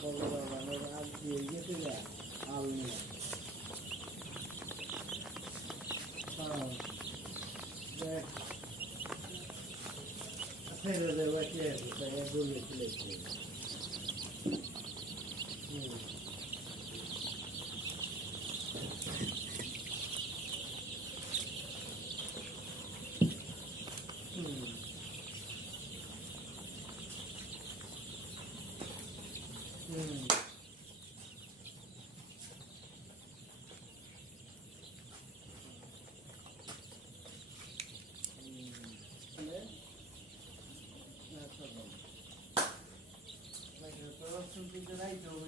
কলমের আগ দিয়ে গেছে যা আল নিয়ে দেখ ফেলে দেবে কে দূরে ফেলেছে Like a person to the right over